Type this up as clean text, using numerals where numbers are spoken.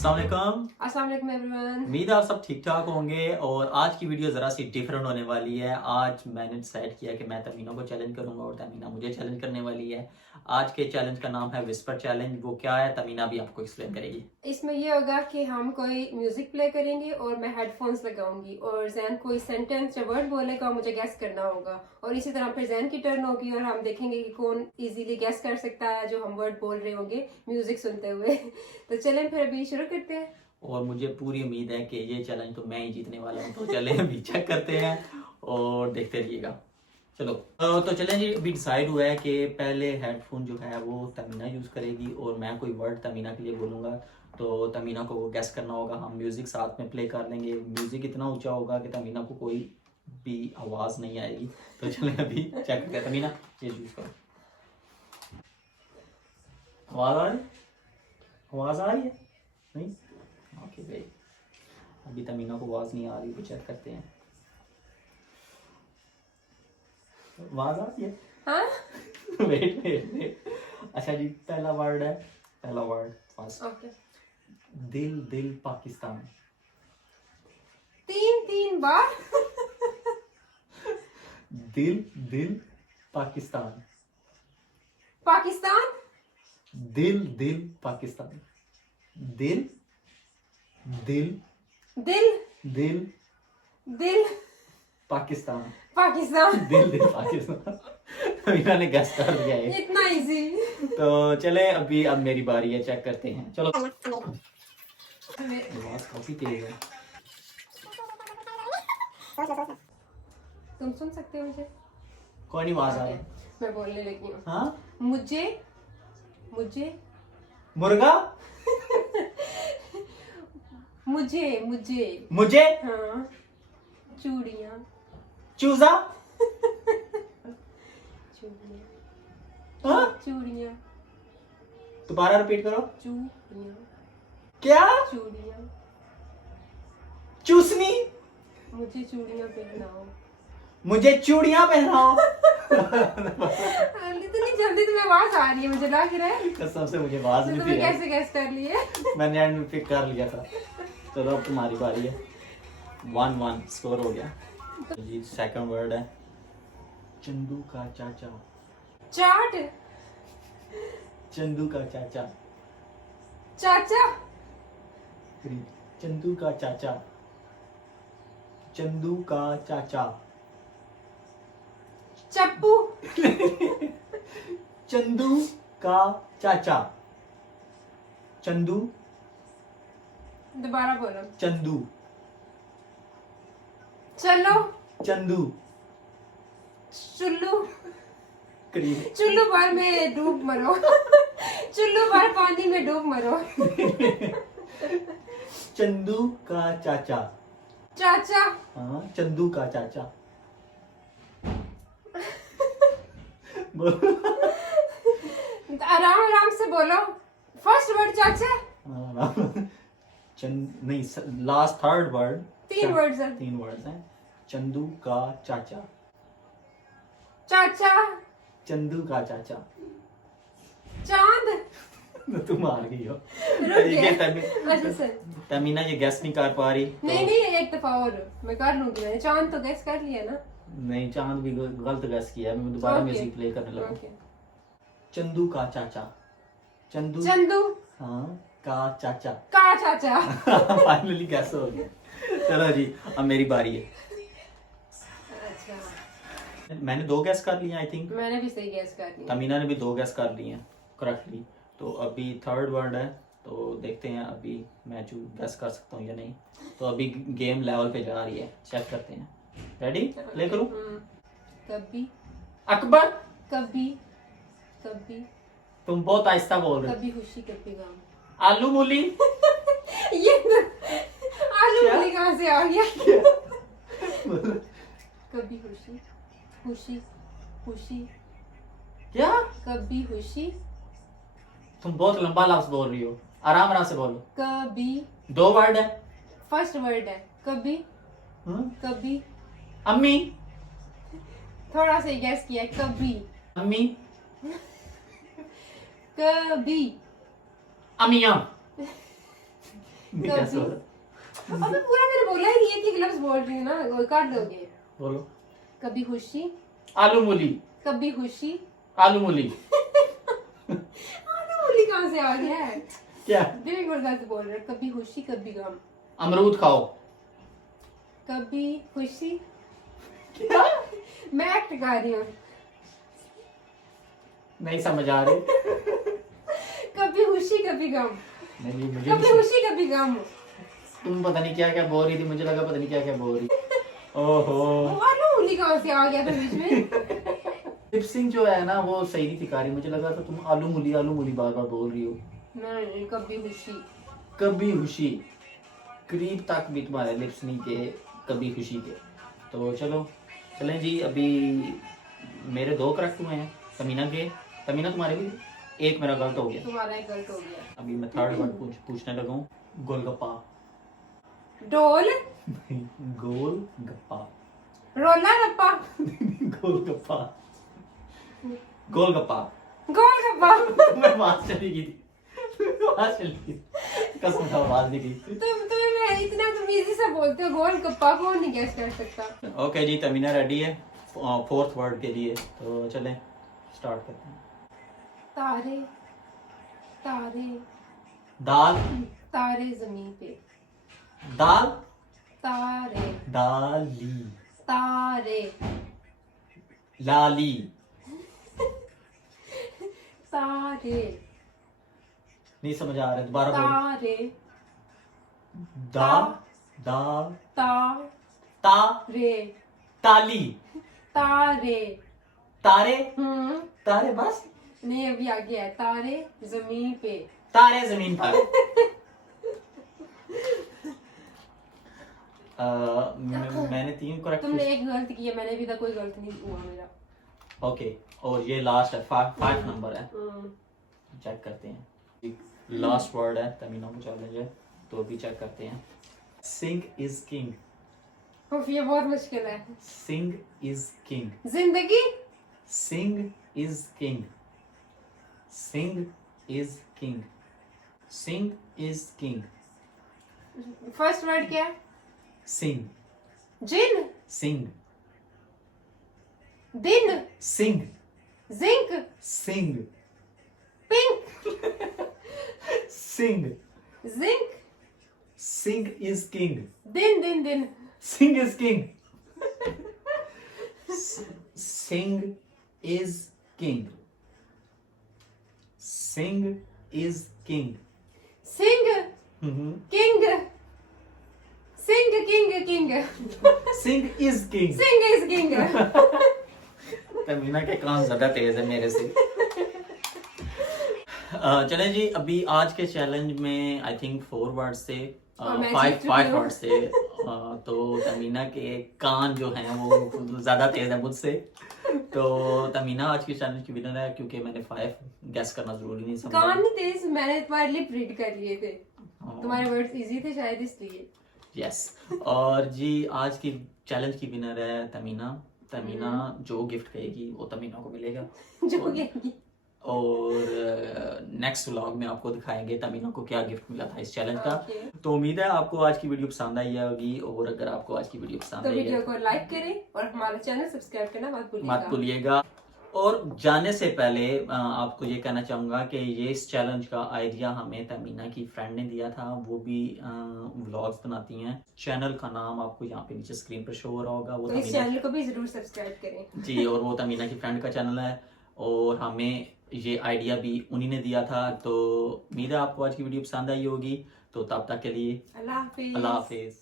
अस्सलाम वालेकुम। अस्सलाम वालेकुम एवरीवन। उम्मीद है आप सब ठीक ठाक होंगे। और आज की वीडियो ज़रा सी डिफरेंट होने वाली है। आज मैंने डिसाइड किया कि मैं तमीना को चैलेंज करूंगा और तमीना मुझे चैलेंज करने वाली है। आज के चैलेंज का नाम है विस्पर चैलेंज। वो क्या है तमीना भी आपको एक्सप्लेन करेगी। इसमें ये होगा कि हम कोई म्यूजिक प्ले करेंगे और मैं हेडफोन्स लगाऊंगी और जैन कोई सेंटेंस या वर्ड बोलेगा, मुझे गैस करना होगा। और इसी तरह फिर जैन की टर्न होगी और हम देखेंगे कि कौन इजीली गैस कर सकता है जो हम वर्ड बोल रहे होंगे म्यूजिक सुनते हुए। तो चलें फिर अभी शुरू करते हैं। और मुझे पूरी उम्मीद है कि ये चैलेंज तो मैं ही जीतने वाला हूँ। तो चले अभी चेक करते हैं और देखते रहिएगा। चलो तो चलें जी। अभी डिसाइड हुआ है कि पहले हेडफोन जो है वो तमीना यूज़ करेगी और मैं कोई वर्ड तमीना के लिए बोलूँगा तो तमीना को वो गेस करना होगा। हम म्यूज़िक साथ में प्ले कर लेंगे। म्यूज़िक इतना ऊंचा होगा कि तमीना को कोई भी आवाज़ नहीं आएगी। तो चलें अभी चेक करते हैं। तमीना ये यूज़ करो। आवाज़ आ रही है? आवाज़ आ रही है? नहीं? ओके भाई, अभी तमीना को आवाज़ नहीं आ रही तो चेक करते हैं। आवाज़ आ रही है? हाँ? Wait wait wait. अच्छा जी, पहला वर्ड है। पहला वर्ड फर्स्ट। ओके। दिल दिल पाकिस्तान। तीन बार। दिल दिल पाकिस्तान। पाकिस्तान। दिल दिल पाकिस्तान। दिल दिल दिल दिल दिल पाकिस्तान। पाकिस्तान। दिल दिल पाकिस्तान। तमीना ने गेस कर दिया है। इतना इजी। तो चले अभी अब मेरी बारी है। चेक करते हैं। चलो। आवाज़ काफी तेज है। तुम सुन सकते हो मुझे? कौन ही आवाज आ रही Okay, मैं बोलने लगी हूँ। हाँ? मुझे मुर्गा। मुझे मुझे हाँ। चूड़ियाँ चूजा। हाँ? चूड़ियाँ दोबारा रिपीट करो। चूड़ियाँ क्या? चूड़ियाँ। चूसनी। मुझे चूड़ियाँ पहनाओ। मुझे चूड़ियां पहनाओ। इतनी जल्दी तुम्हें आवाज आ रही है, मुझे लग रहा है। कसम से मुझे आवाज तो नहीं तुम्हें थी। कैसे गैस कर लिए? मैंने एंड में पिक कर लिया था। चलो अब तुम्हारी बारी है। 1-1 स्कोर हो गया। तो जी सेकंड वर्ड है चंदू का चाचा। चाट। चंदू का चाचा। चाचा। चंदू का चाचा। चंदू का चाचा। चप्पू। चंदू का चाचा। चंदू। दोबारा बोलो। चंदू। चलो। चंदू। चुल्लू। करीब। चुल्लू भर में डूब मरो। चुल्लू भर पानी में डूब मरो। चंदू का चाचा। चाचा। हाँ, चंदू का चाचा। बोलो। आराम आराम से बोलो। फर्स्ट वर्ड चाचा। नहीं, लास्ट थर्ड वर्ड। तीन वर्ड्स हैं। 3 वर्ड्स हैं। चंदू का चाचा। चाचा। चंदू का चाचा। चांद। तुम हार गई हो। रुक ये गया। अच्छा सर। तमीना ये गेस नहीं कर पा रही तो नहीं एक दफा और मैं कर लूंगी। मैंने चांद तो गैस कर लिया ना। नहीं, चांद भी गलत गेस किया। मैं दोबारा Okay. म्यूजिक प्ले करने लगा। Okay. चंदू का चाचा। चंदू। चंदू हाँ, का चाचा। का चाचा। फाइनली गेस हो गया। चलो जी अब मेरी बारी है। अच्छा, मैंने 2 गेस कर लिए आई थिंक। मैंने भी सही गैस कर लिया। तमीना ने भी 2 गेस कर लिए हैं करेक्टली। तो अभी थर्ड वर्ड है तो देखते हैं अभी मैं जो गेस कर सकता हूँ या नहीं। तो अभी गेम लेवल पे जा रही है। चेक करते हैं। रेडी? प्ले करूँ? कभी अकबर। कभी कभी तुम बहुत आहिस्ता बोल रहे हो। कभी खुशी कभी गम। आलू मूली। ये आलू क्या? मूली कहाँ से आ गया? कभी खुशी खुशी खुशी। क्या? कभी खुशी। तुम बहुत लंबा लफ्ज बोल रही हो। आराम आराम से बोलो। कभी 2 वर्ड है। फर्स्ट वर्ड है कभी। कभी अम्मी। थोड़ा सा गैस किया। कभी अम्मी। कभी अमिया। कैसे हो रहा? अबे पूरा मैंने बोला ही नहीं है कि ग्लव्स बोल रही हूँ ना, वो काट दोगे। बोलो। कभी खुशी, आलू मूली। कभी खुशी। आलू मूली। आलू मूली कहाँ से आ गया है? क्या? बिल्कुल गलत बोल रहे हो। कभी खुशी कभी गम। अमरूद खाओ। कभी खुशी। क्या? मैं एक्ट कर रही हूँ। नहीं समझ आ रही। कभी खुशी कभी गम। नहीं मुझे कभी खुशी कभी गम। तुम पता नहीं क्या क्या बोल रही थी, मुझे लगा पता नहीं क्या क्या बोल रही। ओहो। आलू मूली कहाँ से आ गया था बीच में? लिपसिंग जो है ना वो सही नहीं दिखा रही, मुझे लगा था तुम आलू मूली बार बार बोल रही हो। नहीं, कभी खुशी। कभी खुशी करीब तक भी तुम्हारे लिप्स नहीं के कभी खुशी के। तो चलो चलें जी। अभी मेरे 2 करेक्ट हुए हैं तमीना के। तमीना तुम्हारे भी एक मेरा गलत हो गया। तुम्हारा एक गलत हो गया। अभी मैं थर्ड वर्ड पूछने लगा हूँ। गोलगप्पा। डोल। गोलगप्पा। रोला रप्पा। गोलगप्पा। गोलगप्पा। गोलगप्पा। मैं आवाज चली गई थी। आवाज चली गई कसम से आवाज नहीं गई। तुम्हें मैं इतना तुम इजी से बोलते हो गोलगप्पा, कौन नहीं गेस कर सकता। ओके जी तमीना रेडी है 4th वर्ड के लिए, तो चलें स्टार्ट करते हैं। तारे तारे दाल। तारे जमीन पे। दाल। तारे दाली। तारे लाली। तारे नहीं समझ आ रहा, दोबारा बोलो। तारे दा दा तारे ता ताली तारे। तारे तारे बस। नहीं अभी आगे है। तारे जमीन पे। तारे जमीन पर। मैंने 3 करेक्ट। तुमने एक गलत किया, मैंने भी था, कोई गलत नहीं हुआ मेरा। ओके और ये लास्ट है 5 नंबर है। चेक करते हैं। लास्ट वर्ड है तमीना को चैलेंज है, तो अभी चेक करते हैं। Sing is king. उफ, ये बहुत मुश्किल है। Sing is king. जिंदगी। Sing is king. Sing is king. Sing is king. First word क्या है? सिंग। जिन। सिंग। दिन। Sing. Zinc. Sing. Pink. Sing. Zinc. Sing is king. दिन दिन दिन। Sing is king. Sing is king. Sing is king. Sing king. Sing king king. Sing is king. Sing is king. Tamina के कान ज्यादा तेज है मेरे से। चलें जी अभी आज के चैलेंज में आई थिंक 4 वर्ड से 5 वर्ड से तो तमीना के कान जो हैं वो ज्यादा तेज है मुझसे। तो तमीना आज के चैलेंज की विनर है, क्योंकि मैंने 5 गैस करना जरूरी नहीं समझा। कान नहीं तेज, मैंने तुम्हारे लिप रीड कर लिए थे। तुम्हारे वर्ड्स इजी थे शायद इसलिए। यस और जी आज की चैलेंज की विनर है तमीना। तमीना जो गिफ्ट कहेगी वो तमीना को मिलेगा। जो कहेगी। और नेक्स्ट व्लॉग में आपको दिखाएंगे तमीना को क्या गिफ्ट मिला था इस चैलेंज का। तो उम्मीद है आपको आज की वीडियो पसंद आई होगी, और अगर आपको आज की वीडियो पसंद आई वीडियो को लाइक करें और हमारा चैनल सब्सक्राइब करना मत भूलिएगा। और जाने से पहले आपको ये कहना चाहूंगा कि ये इस चैलेंज का आइडिया हमें तमीना की फ्रेंड ने दिया था, वो भी व्लॉग्स बनाती हैं। चैनल का नाम आपको यहाँ पे नीचे स्क्रीन पर शो हो रहा होगा, वो तो इस चैनल को भी जरूर सब्सक्राइब करें जी। और वो तमीना की फ्रेंड का चैनल है, और हमें ये आइडिया भी उन्हीं ने दिया था। तो उम्मीद है आपको आज की वीडियो पसंद आई होगी। तो तब तक के लिए अल्लाह हाफिज। अल्लाह हाफिज।